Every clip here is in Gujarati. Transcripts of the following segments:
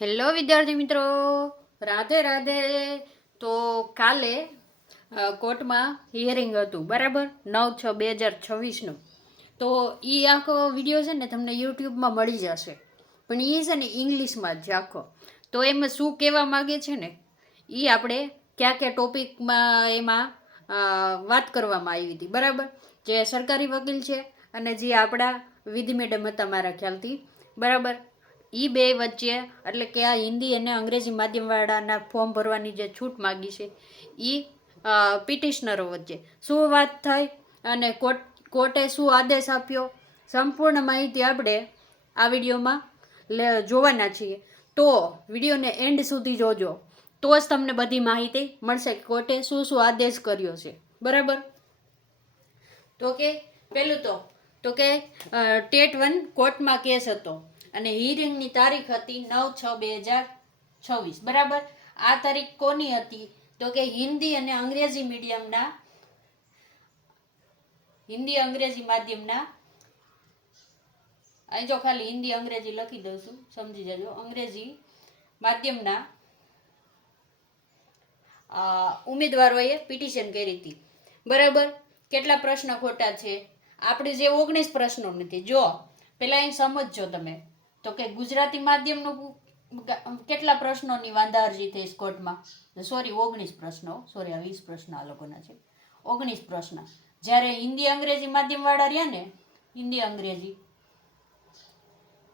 હેલો વિદ્યાર્થી મિત્રો, રાધે રાધે. તો કાલે કોર્ટમાં હિયરિંગ હતું, બરાબર, 9/6/2026નું. તો એ આખો વિડીયો છે ને તમને યુટ્યુબમાં મળી જશે, પણ એ છે ને ઇંગ્લિશમાં જ આખો. તો એમાં શું કહેવા માગે છે ને એ આપણે કયા કયા ટોપિકમાં એમાં વાત કરવામાં આવી હતી, બરાબર. જે સરકારી વકીલ છે અને જે આપણા વિધિ મેડમ હતા મારા ખ્યાલથી, બરાબર. એ બે વચ્ચે, એટલે કે આ હિન્દી અને અંગ્રેજી માધ્યમવાળાના ફોર્મ ભરવાની જે છૂટ માગી છે એ પિટિશનરો વચ્ચે શું વાત થઈ અને કોર્ટે શું આદેશ આપ્યો, સંપૂર્ણ માહિતી આપણે આ વિડીયોમાં જોવાના છીએ. તો વિડીયોને એન્ડ સુધી જોજો, તો જ તમને બધી માહિતી મળશે કે કોર્ટે શું શું આદેશ કર્યો છે, બરાબર. તો કે પહેલું તો કે ટેટ 1 કોર્ટમાં કેસ હતો અને હિયરિંગની તારીખ હતી 9/6/2026, બરાબર. આ તારીખ કોની હતી? તો કે હિન્દી અંગ્રેજી માધ્યમના, અહીં જો ખાલી હિન્દી અંગ્રેજી લખી દઉં છું, સમજી જજો. અંગ્રેજી માધ્યમના ઉમેદવારોએ પિટિશન કરી હતી, બરાબર. કેટલા પ્રશ્ન ખોટા છે? આપણે જે 19 પ્રશ્નો નથી, જો પેલા અહીં સમજજો તમે. તો કે ગુજરાતી માધ્યમનું કેટલા પ્રશ્નોની વાંધા અરજી થઈ કોર્ટમાં? સોરી, 19 પ્રશ્નો, સોરી, આ 20 પ્રશ્ન આ લોકોના છે. 19 પ્રશ્ન. જ્યારે હિન્દી અંગ્રેજી માધ્યમ વાળા રહ્યા ને, હિન્દી અંગ્રેજી,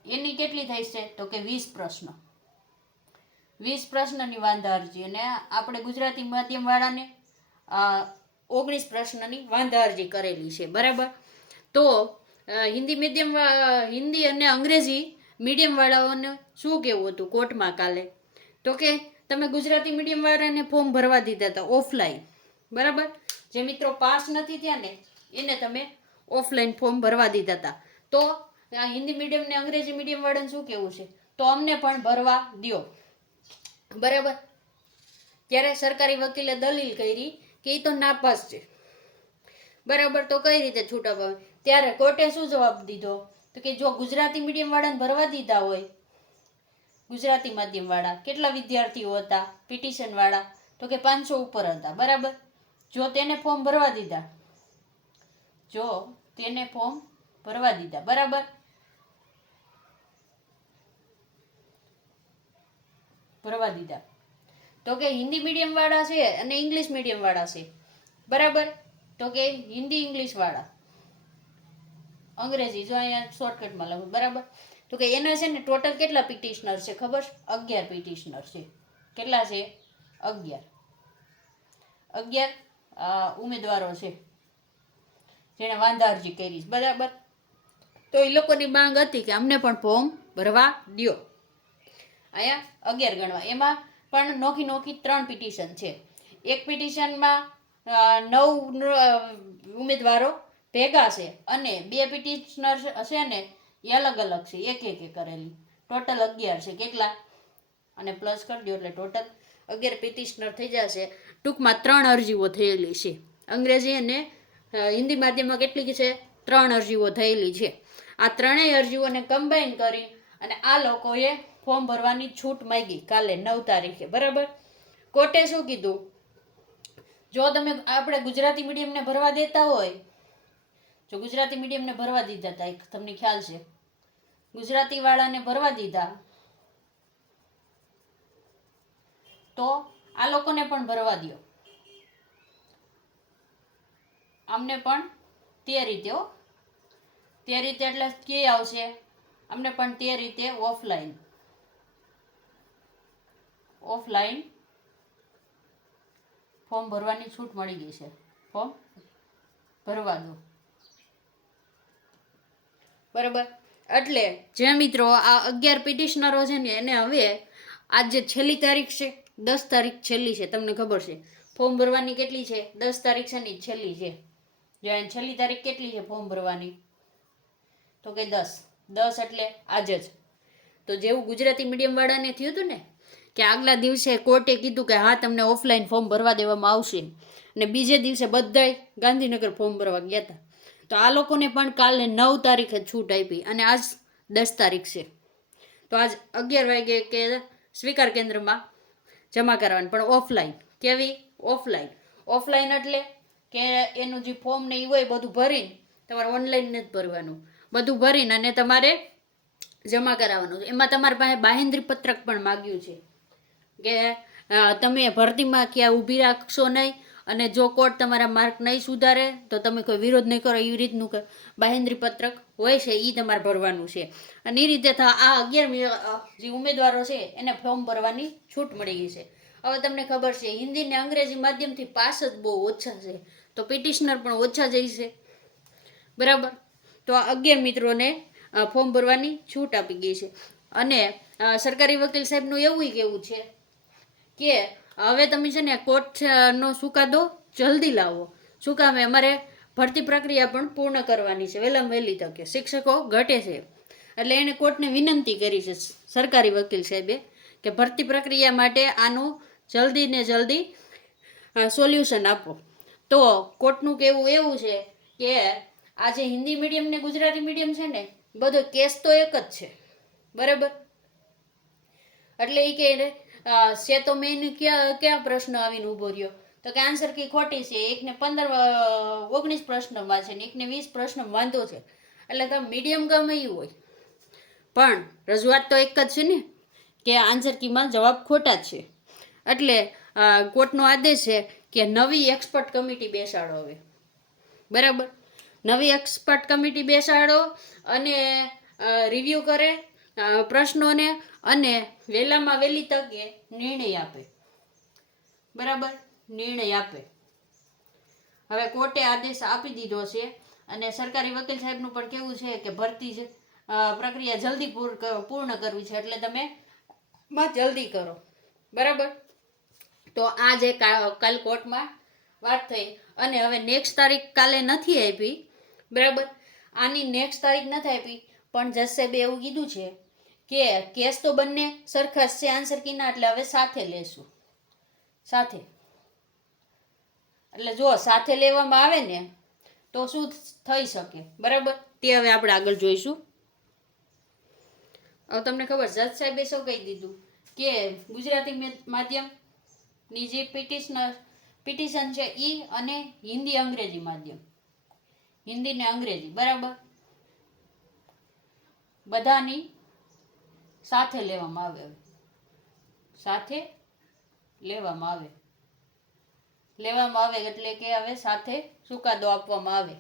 એની કેટલી થાય છે? તો કે 20 પ્રશ્ન. 20 પ્રશ્નની વાંધા અરજી, અને આપણે ગુજરાતી માધ્યમ વાળાને 19 પ્રશ્નની વાંધા અરજી કરેલી છે, બરાબર. તો હિન્દી અને અંગ્રેજી મીડિયમ વાળાઓને શું કહેવું હતું કોર્ટમાં કાલે? તો કે તમે ગુજરાતી મીડિયમ વાળાને ફોર્મ ભરવા દીધા હતા ઓફલાઈન, બરાબર. જે મિત્રો પાસ નથી થયા ને એને તમે ઓફલાઈન ફોર્મ ભરવા દીધા હતા. તો હિન્દી મીડિયમ ને અંગ્રેજી મીડિયમ વાળાને શું કહેવું છે? તો અમને પણ ભરવા દો, બરાબર. ત્યારે સરકારી વકીલે દલીલ કરી કે એ તો નાપાસ છે, બરાબર. તો કઈ રીતે છૂટ અપાવે? ત્યારે કોર્ટે શું જવાબ દીધો? તો કે જો ગુજરાતી મીડિયમ વાળાને ભરવા દીધા હોય, ગુજરાતી માધ્યમ વાળા કેટલા વિદ્યાર્થીઓ હતા પિટિશન વાળા? તો કે 500 ઉપર હતા, બરાબર. જો તેને ફોર્મ ભરવા દીધા, બરાબર, તો કે હિન્દી મીડિયમ વાળા છે અને ઇંગ્લિશ મીડિયમ વાળા છે, બરાબર. તો કે હિન્દી ઇંગ્લિશ વાળા, અંગ્રેજી જો અહીંયા શોર્ટકટમાં લખું, બરાબર. તો કે એના છે ને ટોટલ કેટલા પિટિશનર છે ખબર? 11 પિટિશનર છે. કેટલા છે? 11 ઉમેદવારો છે જેણે વાંધા અરજી કરી, બરાબર. તો એ લોકોની માંગ હતી કે અમને પણ ફોર્મ ભરવા દો. અહીંયા 11 ગણવા, એમાં પણ નોખી 3 પિટિશન છે. એક પિટિશનમાં 9 ઉમેદવારો ભેગા છે અને 2 પિટિશનર છે ને એ અલગ અલગ છે, એક કરેલી. ટોટલ 11 છે. કેટલા? અને પ્લસ કરી દો એટલે ટોટલ 11 પિટિશનર થઈ જશે. ટૂંકમાં 3 અરજીઓ થયેલી છે. અંગ્રેજી અને હિન્દી માધ્યમમાં કેટલી છે? 3 અરજીઓ થયેલી છે. આ ત્રણેય અરજીઓને કમ્બાઈન કરી અને આ લોકોએ ફોર્મ ભરવાની છૂટ માંગી કાલે 9 તારીખે, બરાબર. કોર્ટે શું કીધું? જો તમે આપણે ગુજરાતી મીડિયમને ભરવા દેતા હોય, જો ગુજરાતી મીડિયમને ભરવા દીધા હતા, તમને ખ્યાલ છે, ગુજરાતી વાળાને ભરવા દીધા, તો આ લોકોને પણ ભરવા દો. અમને પણ તે રીતે એટલે કે આવશે, અમને પણ તે રીતે ઓફલાઈન ફોર્મ ભરવાની છૂટ મળી ગઈ છે. ફોર્મ ભરવા દો, બરાબર. એટલે જે મિત્રો આ 11 પિટિશનરો છે ને એને હવે આજ જે છેલ્લી તારીખ છે, 10 તારીખ છેલ્લી છે, તમને ખબર છે ફોર્મ ભરવાની કેટલી છે? 10 તારીખ છે ને છેલ્લી છે. જો છેલ્લી તારીખ કેટલી છે ફોર્મ ભરવાની? તો કે 10 એટલે આજે જ. તો જેવું ગુજરાતી મીડિયમ વાળાને થયું હતું ને કે આગલા દિવસે કોર્ટે કીધું કે હા તમને ઓફલાઈન ફોર્મ ભરવા દેવામાં આવશે, અને બીજે દિવસે બધાય ગાંધીનગર ફોર્મ ભરવા ગયા હતા. તો આ લોકોને પણ કાલે 9 તારીખે છૂટ આપી અને આજ 10 તારીખ છે. તો આજ 11 વાગે કે સ્વીકાર કેન્દ્રમાં જમા કરવાની, પણ ઓફલાઈન. કેવી? ઓફલાઈન એટલે કે એનું જે ફોર્મ ને એ હોય બધું ભરીને, તમારે ઓનલાઈન નથી ભરવાનું, બધું ભરીને અને તમારે જમા કરાવવાનું. એમાં તમારી પાસે બાહેંધરી પત્રક પણ માગ્યું છે કે તમે ભરતીમાં ક્યાં ઊભી રાખશો નહીં, અને જો કોર્ટ તમારા માર્ક નહીં સુધારે તો તમે કોઈ વિરોધ નહીં કરો, એવી રીતનું બાહેંધરી પત્રક હોય છે, એ તમારે ભરવાનું છે. અને એ રીતે આ 11 જે ઉમેદવારો છે એને ફોર્મ ભરવાની છૂટ મળી ગઈ છે. હવે તમને ખબર છે હિન્દી ને અંગ્રેજી માધ્યમથી પાસ જ બહુ ઓછા છે, તો પિટિશનર પણ ઓછા જઈ છે, બરાબર. તો આ 11 મિત્રોને ફોર્મ ભરવાની છૂટ આપી ગઈ છે. અને સરકારી વકીલ સાહેબનું એવું કહેવું છે કે હવે તમે છે ને કોર્ટનો ચુકાદો જલ્દી લાવો. શું કામે? અમારે ભરતી પ્રક્રિયા પણ પૂર્ણ કરવાની છે વહેલામાં વહેલી તકે, શિક્ષકો ઘટે છે. એટલે એણે કોર્ટને વિનંતી કરી છે સરકારી વકીલ સાહેબે કે ભરતી પ્રક્રિયા માટે આનું જલ્દી ને જલ્દી સોલ્યુશન આપો. તો કોર્ટનું કહેવું એવું છે કે આ જે હિન્દી મીડિયમ ને ગુજરાતી મીડિયમ છે ને, બધો કેસ તો એક જ છે, બરાબર. એટલે એ કે છે તો મેઇન ક્યાં પ્રશ્ન આવીને ઊભો રહ્યો, તો કે આન્સર કી ખોટી છે. એકને 19 પ્રશ્નમાં છે ને એકને 20 પ્રશ્નમાં વાંધો છે. એટલે તમે મીડિયમ ગમે એ હોય, પણ રજૂઆત તો એક જ છે ને કે આન્સર કીમાં જવાબ ખોટા જ છે. એટલે કોર્ટનો આદેશ છે કે નવી એક્સપર્ટ કમિટી બેસાડો હવે, બરાબર. નવી એક્સપર્ટ કમિટી બેસાડો અને રિવ્યૂ કરે પ્રશ્નોને અને વહેલામાં વહેલી તકે નિર્ણય આપે, બરાબર. નિર્ણય આપે. હવે કોર્ટે આદેશ આપી દીધો છે અને સરકારી વકીલ સાહેબનું પણ કેવું છે કે ભરતી પ્રક્રિયા જલ્દી પૂર્ણ કરવી છે, એટલે તમે જલ્દી કરો, બરાબર. તો આ જે કાલ કોર્ટમાં વાત થઈ, અને હવે નેક્સ્ટ તારીખ કાલે નથી આપી, બરાબર. આની નેક્સ્ટ તારીખ નથી આપી, પણ જજ સાહેબે એવું કીધું છે કે કેસ તો બંને સરખા છે આન્સર કીના, એટલે હવે સાથે લેશું, સાથે. એટલે જો સાથે લેવામાં આવે ને તો શું થઈ શકે, બરાબર. તે હવે આપણે આગળ જોઈશું. હવે તમને ખબર જજ સાહેબે શું કહી દીધું કે ગુજરાતી માધ્યમની જે પિટિશન છે ઈ અને હિન્દી અંગ્રેજી માધ્યમ, હિન્દી ને અંગ્રેજી, બરાબર, બધાની સાથે લેવામાં આવે, સાથે લેવામાં આવે એટલે કે હવે સાથે ચુકાદો આપવામાં આવે,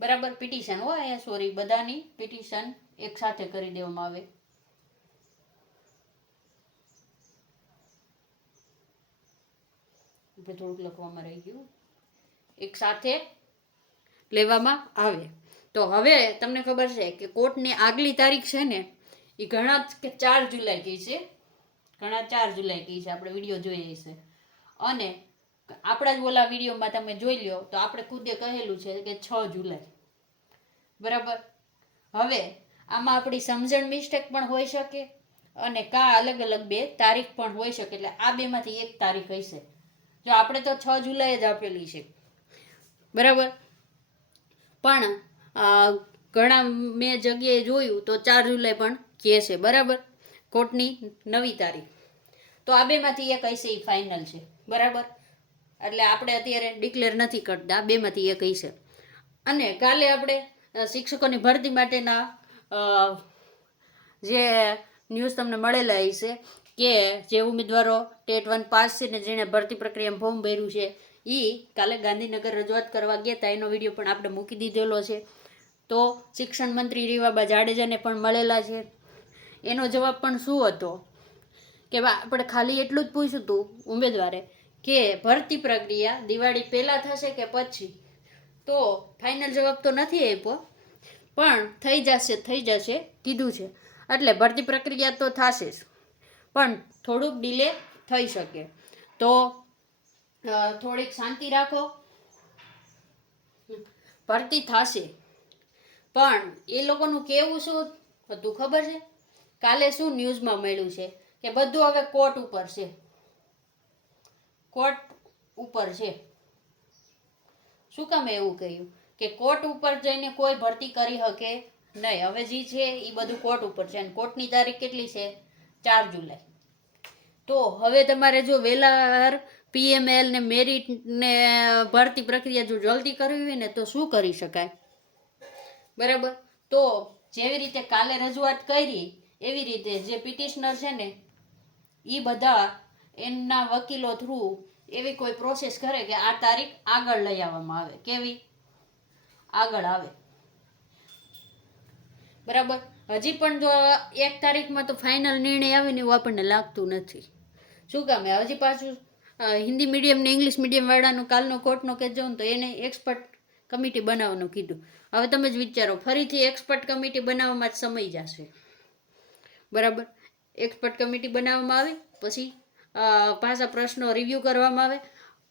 બરાબર. પિટિશન હોય સોરી, બધાની પિટિશન એક સાથે કરી દેવામાં આવે. થોડુંક લખવામાં રહી ગયું, એક સાથે લેવામાં આવે. તો હવે તમને ખબર છે કે કોર્ટની આગલી તારીખ છે ને એ ઘણા 4 જુલાઈ કહી છે, ઘણા 4 જુલાઈ કહી છે, આપણે વિડીયો જોઈએ છે. અને આપણા જ ઓલા વિડીયોમાં તમે જોઈ લ્યો તો આપણે ખુદે કહેલું છે કે 6 જુલાઈ, બરાબર. હવે આમાં આપણી સમજણ મિસ્ટેક પણ હોઈ શકે અને અલગ અલગ 2 તારીખ પણ હોઈ શકે, એટલે આ બેમાંથી એક તારીખ હશે. જો આપણે તો 6 જુલાઈ જ આપેલી છે, બરાબર. પણ ઘણા મેં જગ્યાએ જોયું તો 4 જુલાઈ પણ કહે છે, બરાબર, કોર્ટની નવી તારીખ. તો આ બેમાંથી એક હશે, એ ફાઇનલ છે, બરાબર. એટલે આપણે અત્યારે ડિક્લેર નથી કરતા, આ બેમાંથી એક હશે. અને કાલે આપણે શિક્ષકોની ભરતી માટેના જે ન્યૂઝ તમને મળેલા હશે કે જે ઉમેદવારો ટેટ 1 પાસ છે ને જેણે ભરતી પ્રક્રિયામાં ફોર્મ ભર્યું છે એ કાલે ગાંધીનગર રજૂઆત કરવા ગયા હતા, એનો વિડીયો પણ આપણે મૂકી દીધેલો છે. તો શિક્ષણ મંત્રી રીવાબા જાડેજાને પણ મળેલા છે. એનો જવાબ પણ શું હતો કે આપણે ખાલી એટલું જ પૂછ્યું હતું ઉમેદવારે કે ભરતી પ્રક્રિયા દિવાળી પહેલાં થશે કે પછી. તો ફાઇનલ જવાબ તો નથી આપ્યો, પણ થઈ જશે કીધું છે. એટલે ભરતી પ્રક્રિયા તો થશે જ, પણ થોડુંક ડિલે થઈ શકે. તો થોડીક શાંતિ રાખો, ભરતી થશે. પણ એ લોકોનું કેવું શું હતું ખબર છે? કાલે શું ન્યૂઝમાં મળ્યું છે કે બધું હવે કોર્ટ ઉપર છે, કોર્ટ ઉપર છે. શું કામ એવું કહ્યું કે કોર્ટ ઉપર જઈને કોઈ ભરતી કરી શકે નહીં. હવે જે છે એ બધું કોર્ટ ઉપર છે, અને કોર્ટની તારીખ કેટલી છે? 4 જુલાઈ. તો હવે તમારે જો વહેલા PML ને મેરિટ ને ભરતી પ્રક્રિયા જો જલ્દી કરવી હોય ને તો શું કરી શકાય, બરાબર. તો જેવી રીતે કાલે રજૂઆત કરી એવી રીતે જે પિટિશનર છે ને એ બધા એમના વકીલો થ્રુ એવી કોઈ પ્રોસેસ કરે કે આ તારીખ આગળ લઈ આવવામાં આવે, કેવી આગળ આવે, બરાબર. હજી પણ જો 1 તારીખમાં તો ફાઇનલ નિર્ણય આવે ને એવું આપણને લાગતું નથી. શું કામ હજી પાછું હિન્દી મીડિયમ ને ઇંગ્લિશ મીડિયમ વાળાનું કાલનો કોર્ટનો કેસ જોઉં તો એને એક્સપર્ટ કમિટી બનાવવાનું કીધું. હવે તમે જ વિચારો ફરીથી એક્સપર્ટ કમિટી બનાવવામાં જ સમય જશે, બરાબર. એક્સપર્ટ કમિટી બનાવવામાં આવે પછી પાછા પ્રશ્નો રિવ્યૂ કરવામાં આવે,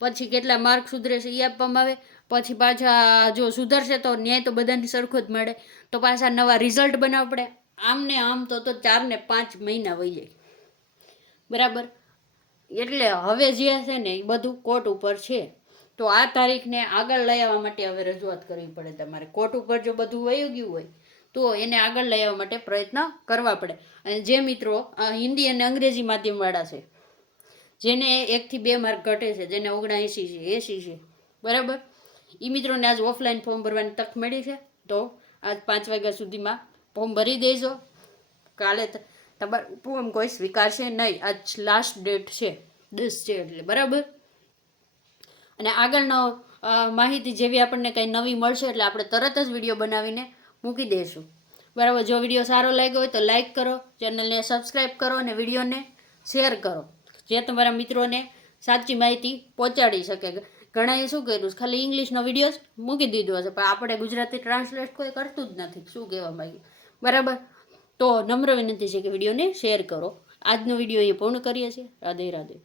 પછી કેટલા માર્ક સુધરે છે એ આપવામાં આવે, પછી પાછા જો સુધરશે તો ન્યાય તો બધાની સરખો જ મળે, તો પાછા નવા રિઝલ્ટ બનાવવા પડે. આમ ને આમ તો 4 ને 5 મહિના વહી જાય, બરાબર. એટલે હવે જે છે ને એ બધું કોર્ટ ઉપર છે. તો આ તારીખને આગળ લઈ આવવા માટે હવે રજૂઆત કરવી પડે તમારે. કોર્ટ ઉપર જો બધું વહી ગયું હોય તો એને આગળ લઈ આવવા માટે પ્રયત્ન કરવા પડે. અને જે મિત્રો હિન્દી અને અંગ્રેજી માધ્યમવાળા છે, જેને 1 થી 2 માર્ક ઘટે છે, જેને 79 છે 80 છે, બરાબર, એ મિત્રોને આજ ઓફલાઈન ફોર્મ ભરવાની તક મળી છે. તો આજ 5 વાગ્યા સુધીમાં ફોર્મ ભરી દેજો. કાલે તમારું ફોર્મ કોઈ સ્વીકારશે નહીં. આજ લાસ્ટ ડેટ છે 10 છે એટલે, બરાબર. અને આગળનો માહિતી જેવી આપણને કંઈ નવી મળશે એટલે આપણે તરત જ વિડીયો બનાવીને મૂકી દઈશું, બરાબર. જો વિડીયો સારો લાગ્યો હોય તો લાઈક કરો, ચેનલને સબસ્ક્રાઈબ કરો અને વિડીયોને શેર કરો, જે તમારા મિત્રોને સાચી માહિતી પહોંચાડી શકે. ઘણાએ શું કર્યું, ખાલી ઇંગ્લિશનો વિડીયો મૂકી દીધો હશે, પણ આપણે ગુજરાતી ટ્રાન્સલેટ કોઈ કરતું જ નથી. શું કહેવા માંગ્યું, બરાબર. તો નમ્ર વિનંતી છે કે વિડીયોને શેર કરો. આજનો વિડીયો એ પૂર્ણ કરીએ છીએ. રાધે રાધે.